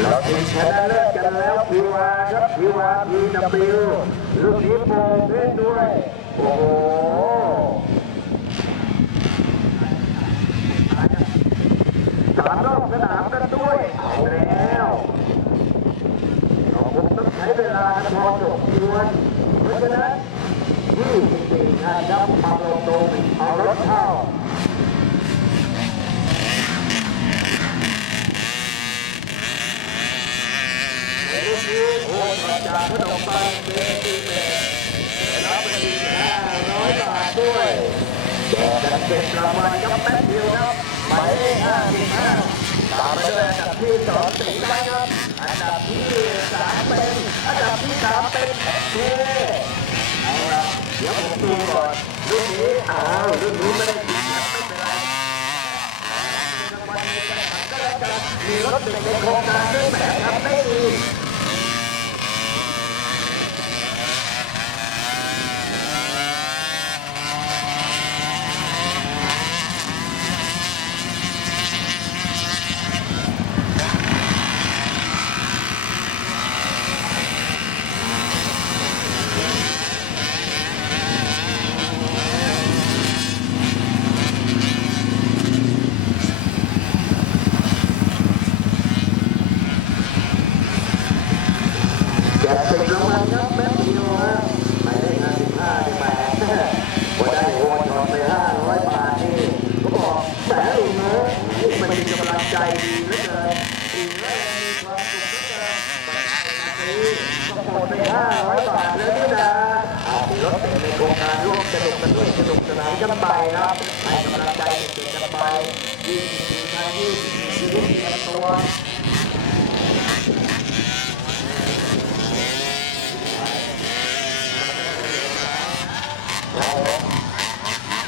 เราถึงชนะเลิศกันแล้วพีวาครับพีวาพีดับบิวลูกนี้โปรเล่นด้วย โอ้โหสามรอบสนามกันด้วย เอาแล้วเราคงต้องใช้เวลาพอสมควรเพราะฉะนั้นที่สี่ท่านครับมาลงตรงเอารถเข้า ลูกนี้โอนมา จากขนมปังเบบีเบรับไปอีกห้าร้อยบาทด้วยแจกกันเป็นรางวัลครับแป๊บเดียวครับหมายเลขห้าสิบห้าตามไปด้วยอันดับที่สองสี่ไปครับอันดับที่สามเป็นอันดับที่สามเป็นเทเอาละเดี๋ยวผมดูก่อนลูกนี้อ้าวลูกนี้ไม่ได้ติดไม่เป็นไรรางวัลในการก็แล้กันมีรถเด็กในโครงการด้วย แจกเป็นรงวัลครับแป๊บเดียวฮะหมายเลขห้าสิบห้าแหมว่าได้โอนทองไปห้าร้อยบาทนี่ก็บอกแหมลุงเนอะมันมีกำลังใจดีเหลือเกินดีเลยมีความสุขเหลือเกินก็หมดไปห้าร้อยบาทแล้วนี่นะรถเต็มในโครงการร่วมสนุกกันด้วยสนุกสนานกันไปครับให้กำลังใจเด็กๆกันไปยิ่งมีงยิ่งชีวิตมีตัวจะเปิดกล้องเลยม่เดียว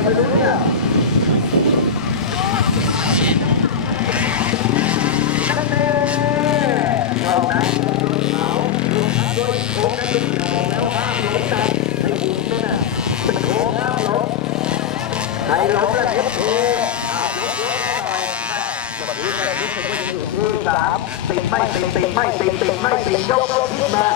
ตัดให้บุญนั่นน่ะเป็นโค้งห้ามลงใครลงแล้วเอฟเอวันนี้ก็รู้สึกว่าจะอยู่ที่สามติดไม่ติดติดไม่ติดติดไม่ติดยกยกขึ้นมา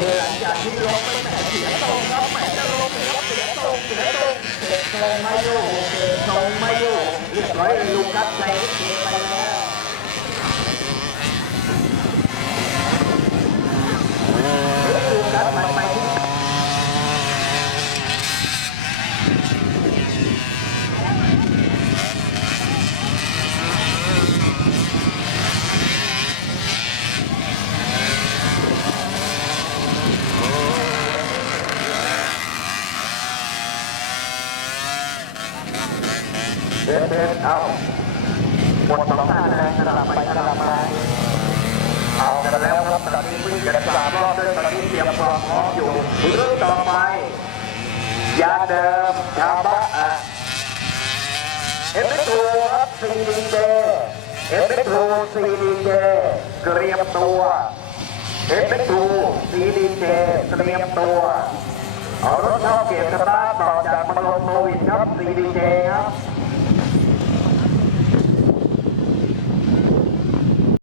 แล้วเอ็กเคหลังจากที่ลงไปแหมเสียตรงครับแหมจะลงครับเสียตรงเสียตรงเสียตรงไม่โยกเสียตรงไม่โยู่เรียบร้อยลูกครับใจเอ็กเคไปแล้วลูกครับมันไปที่ เดินเดินเอาหมดสองท่านแรงสลับไปสลับมาเอากันแล้วครับตอนนี้วิ่งกันสามรอบด้วยตอนนี้เตรียมความพร้อมอยู่เรื่องต่อไปยาเดิมชาบ้านอะเอฟเอทูครับซีดีเจเอฟเอทูซีดีเจเตรียมตัวเอฟเอทูซีดีเจเตรียมตัว